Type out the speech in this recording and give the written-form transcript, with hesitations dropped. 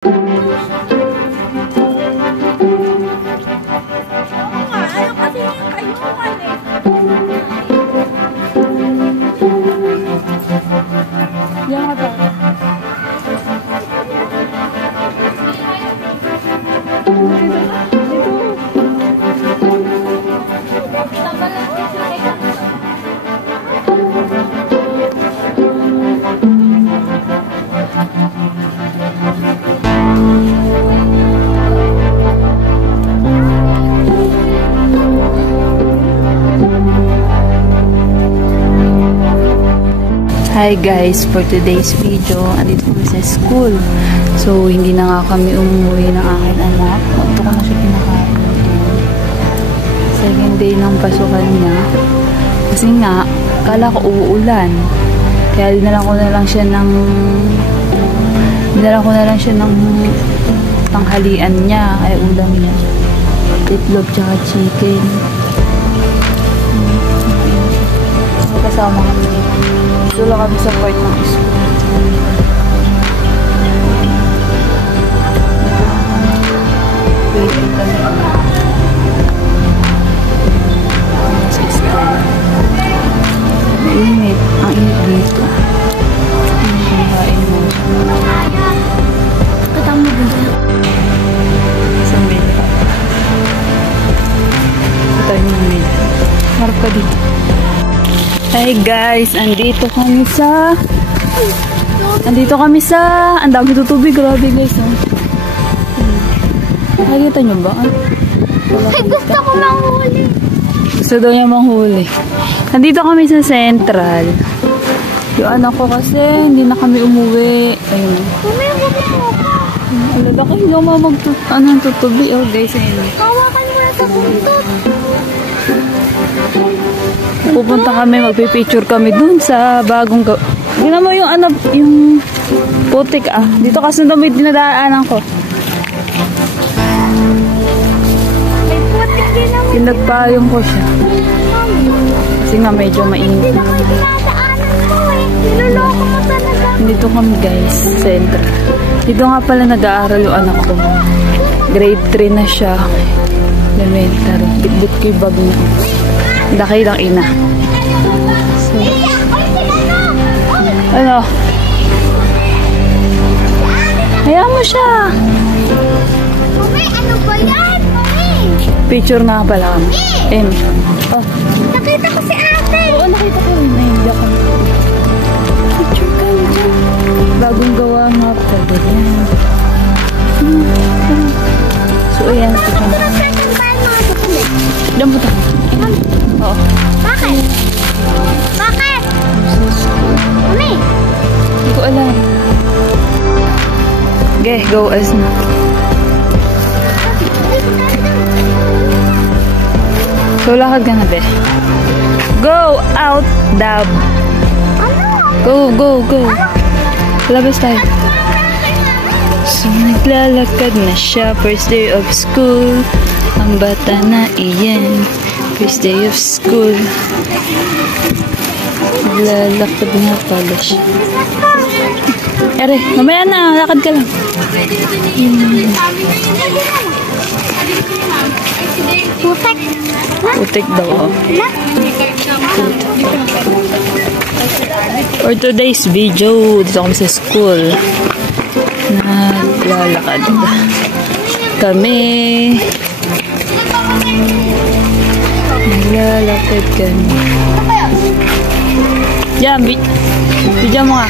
Ayaw kasi yung kayuhan eh. Yan ka ba? Hi guys, for today's video, andito kami sa school. So, hindi na nga kami umuwi ng aking anak. Ito ko na siya pinakain. Second day ng pasukan niya. Kasi nga, kala ko uulan. Kaya dinalan ko na lang siya ng tanghalian niya. Ay, ulam niya. Itlog tsaka chicken. Kasama kami. Ito lang kami sa part ng school. Waiting kami. Sa school. Mainit. Ang init dito. Kain mo. Katama mo dito. Sa meta. Katay mo meta. Harap ka dito. Hi guys, andito kami sa ang dami tutubig, grabe guys. Nakikita nyo ba? Ay, gusto ko manghuli. Gusto daw niya manghuli. Andito kami sa Central. Yung anak ko kasi hindi na kami umuwi. Ayun. Alala ko, hindi ako tutubig. Oh guys, ayun. Hawakan mo na sa buntot. Pupunta kami, magpipicture kami dun sa bagong Tingnan mo yung putik ah. Dito kasi may dinadaanan ko. May putik din naman. Pinagpayong ko siya. Kasi nga medyo mainit. Hindi naman dinadaanan mo eh. Niloloko mo talaga. Dito kami guys, Central. Dito nga pala nag-aaral yung anak ko. Grade 3 na siya. Elementary. Bitbit ko yung bag niya. Laki lang ina. So, ano? Hayaan mo siya. Mami, ano ba yan? Mami! Picture nga pala kami. Oh. Nakita ko si ate. Oo, nakita ko rin. Hindi ako. Picture ka dyan. Bagong gawa nga pala. So, ayan. Diyan po tayo. Oo. Bakit? Bakit? Mami! Hindi ko alam. Okay, go as na. So, lakad ka na, be. Go out, dab. Go, go, go. Labas tayo. So, naglalakad na siya. First day of school. Ang bata na iyan. First day of school. Naglalakad nga pala siya. Ere, mamaya na. Lakad ka lang. Putek. Putik daw. Oh. For today's video, dito kami sa school. Naglalakad kami. Naglalakad kami. Yan, bidyan mo nga.